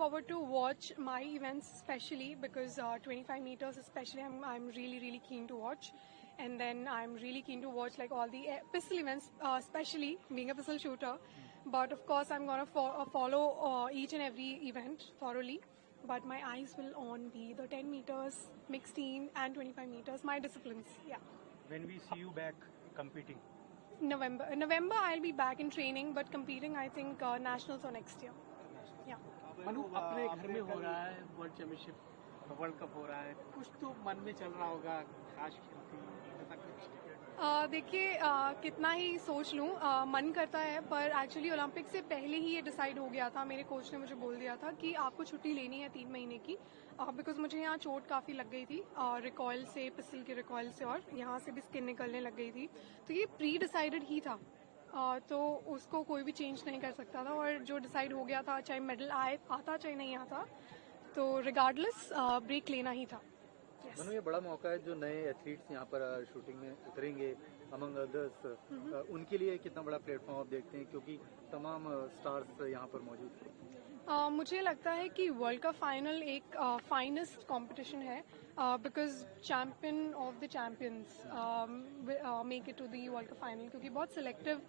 forward to watch my events, especially because 25 meters, especially, I'm really keen to watch. And then I'm really keen to watch like all the pistol events, especially being a pistol shooter. But of course, I'm gonna follow each and every event thoroughly. But my eyes will on be the 10 meters, mixed team, and 25 meters, my disciplines. Yeah. When we see you back competing? November, I'll be back in training, but competing, I think nationals or next year. Yeah. Manu, अपने घर में हो रहा है world championship, world cup हो रहा है, कुछ तो मन में चल रहा होगा, काश खेलती, ऐसा कुछ? देखिए, कितना ही सोच लूं, मन करता है, पर एक्चुअली ओलंपिक से पहले ही ये डिसाइड हो गया था। मेरे कोच ने मुझे बोल दिया था कि आपको छुट्टी लेनी है 3 महीने की, बिकॉज मुझे यहाँ चोट काफी लग गई थी, रिकॉयल से, पिस्टल के रिकॉयल से, और यहाँ से भी स्किन निकलने लग गई थी। तो ये प्री डिसाइडेड ही था, तो उसको कोई भी चेंज नहीं कर सकता था। और जो डिसाइड हो गया था, चाहे मेडल आता चाहे नहीं आता, तो रिगार्डलेस ब्रेक लेना ही था। मनु, ये बड़ा मौका है, जो नए एथलीट्स यहाँ पर शूटिंग में उतरेंगे, अमंग अदर्स, उनके लिए कितना बड़ा प्लेटफॉर्म आप देखते हैं, क्योंकि तमाम स्टार्स यहाँ पर मौजूद हैं? मुझे लगता है कि वर्ल्ड का फाइनल एक फाइनेस्ट कंपटीशन है, because champion of the champions make it to the world का फाइनल, क्योंकि बहुत सिलेक्टिव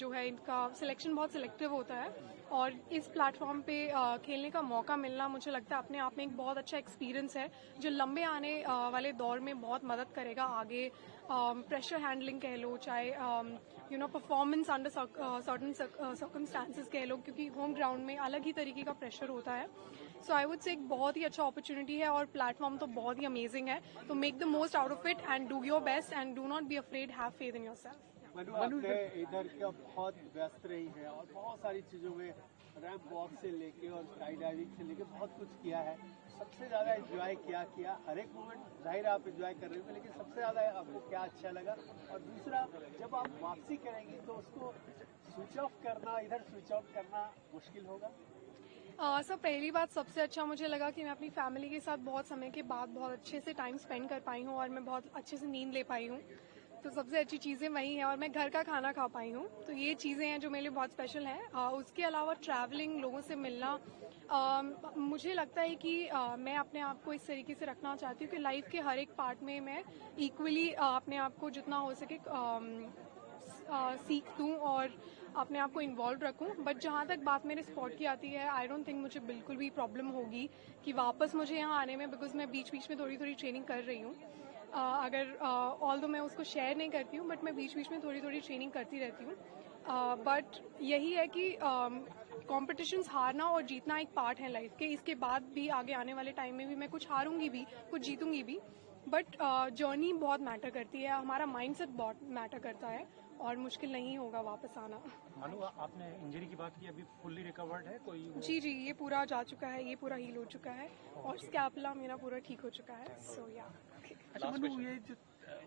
जो है, इनका सिलेक्शन बहुत सिलेक्टिव होता है। और इस प्लेटफॉर्म पे खेलने का मौका मिलना, मुझे लगता है अपने आप में एक बहुत अच्छा एक्सपीरियंस है, जो लंबे आने वाले दौर में बहुत मदद करेगा आगे। प्रेशर हैंडलिंग कह लो, चाहे परफॉर्मेंस अंडर सर्टन सर्कमस्टांसेस कह लो, क्योंकि होम ग्राउंड में अलग ही तरीके का प्रेशर होता है। सो आई वुड से एक बहुत ही अच्छा अपॉर्चुनिटी है, और प्लेटफॉर्म तो बहुत ही अमेजिंग है। तो make the most out of it and do your best and do not be afraid, have faith in yourself. Manu, इधर क्या बहुत व्यस्त रही है और बहुत सारी चीजों में, रैंप वॉक से लेके और स्काई डाइविंग से लेके बहुत कुछ किया है। सबसे ज्यादा एंजॉय किया हर एक मोमेंट, जाहिर आप एंजॉय कर रहे हो, लेकिन सबसे ज्यादा आपको क्या अच्छा लगा? और दूसरा, जब आप वापसी करेंगे तो उसको स्विच ऑफ करना, इधर स्विच ऑफ करना मुश्किल होगा? सर, पहली बात सबसे अच्छा मुझे लगा कि मैं अपनी फैमिली के साथ बहुत समय के बाद बहुत अच्छे से टाइम स्पेंड कर पाई हूँ, और मैं बहुत अच्छे से नींद ले पाई हूँ। तो सबसे अच्छी चीज़ें वही हैं, और मैं घर का खाना खा पाई हूँ। तो ये चीज़ें हैं जो मेरे लिए बहुत स्पेशल हैं। उसके अलावा ट्रैवलिंग, लोगों से मिलना, मुझे लगता है कि मैं अपने आप को इस तरीके से रखना चाहती हूँ कि लाइफ के हर एक पार्ट में मैं इक्वली अपने आप को जितना हो सके सीख दूँ और अपने आप को इन्वॉल्व रखूं। बट जहाँ तक बात मेरे स्पॉट की आती है, आई डोंट थिंक मुझे बिल्कुल भी प्रॉब्लम होगी कि वापस मुझे यहाँ आने में, बिकॉज मैं बीच बीच में थोड़ी ट्रेनिंग कर रही हूँ। अगर ऑल दो मैं उसको शेयर नहीं करती हूँ, बट मैं बीच बीच में थोड़ी ट्रेनिंग करती रहती हूँ। बट यही है कि कॉम्पिटिशन्स हारना और जीतना एक पार्ट है लाइफ के। इसके बाद भी आगे आने वाले टाइम में भी मैं कुछ हारूंगी भी, कुछ जीतूंगी भी, बट जर्नी बहुत मैटर करती है, हमारा माइंडसेट बहुत मैटर करता है, और मुश्किल नहीं होगा वापस आना। मनु, आपने इंजरी की बात की, अभी फुल्ली रिकवर्ड है कोई? जी, ये पूरा जा चुका है, ये पूरा हील हो चुका है, और स्कैपुला मेरा पूरा ठीक हो चुका है। सो या। अच्छा मनु, ये जो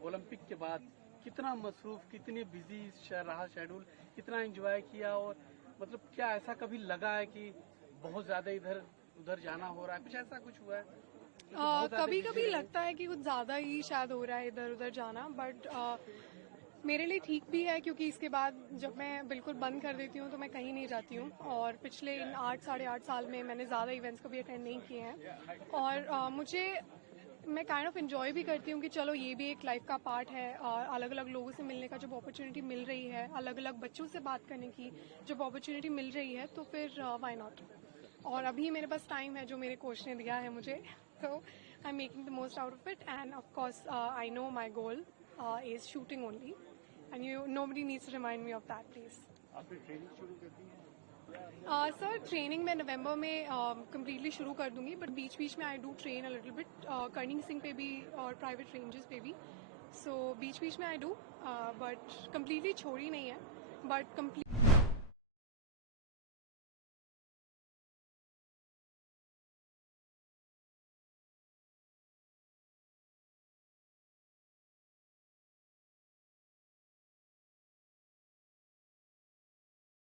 ओलंपिक के बाद कितना मसरूफ, कितनी बिजी रहा शेड्यूल, कितना एंजॉय किया, और मतलब क्या ऐसा कभी लगा है कि बहुत ज्यादा इधर उधर जाना हो रहा है, कुछ ऐसा कुछ हुआ है? कभी लगता है कि कुछ ज्यादा ही शायद हो रहा है इधर उधर जाना, बट मेरे लिए ठीक भी है, क्योंकि इसके बाद जब मैं बिल्कुल बंद कर देती हूँ तो मैं कहीं नहीं जाती हूँ। और पिछले इन 8 साढ़े 8 साल में मैंने ज़्यादा इवेंट्स कभी अटेंड नहीं किए हैं, और मैं काइंड ऑफ एंजॉय भी करती हूँ कि चलो ये भी एक लाइफ का पार्ट है। अलग अलग लोगों से मिलने का जब अपॉर्चुनिटी मिल रही है, अलग अलग बच्चों से बात करने की जब अपॉर्चुनिटी मिल रही है, तो फिर व्हाई नॉट। और अभी मेरे पास टाइम है जो मेरे कोच ने दिया है मुझे, तो I am making the most out of it. End of course I know my goal is shooting only, and nobody needs to remind me of that, please. आपने ट्रेनिंग शुरू कर दी है? सर, ट्रेनिंग मैं नवंबर में कम्प्लीटली शुरू कर दूंगी, but बीच बीच में I do train a little bit, Corning Singh पे भी और प्राइवेट रेंजेस पे भी। सो बीच बीच में आई डू, बट कम्प्लीटली छोड़ी नहीं है, बट कम्प्लीट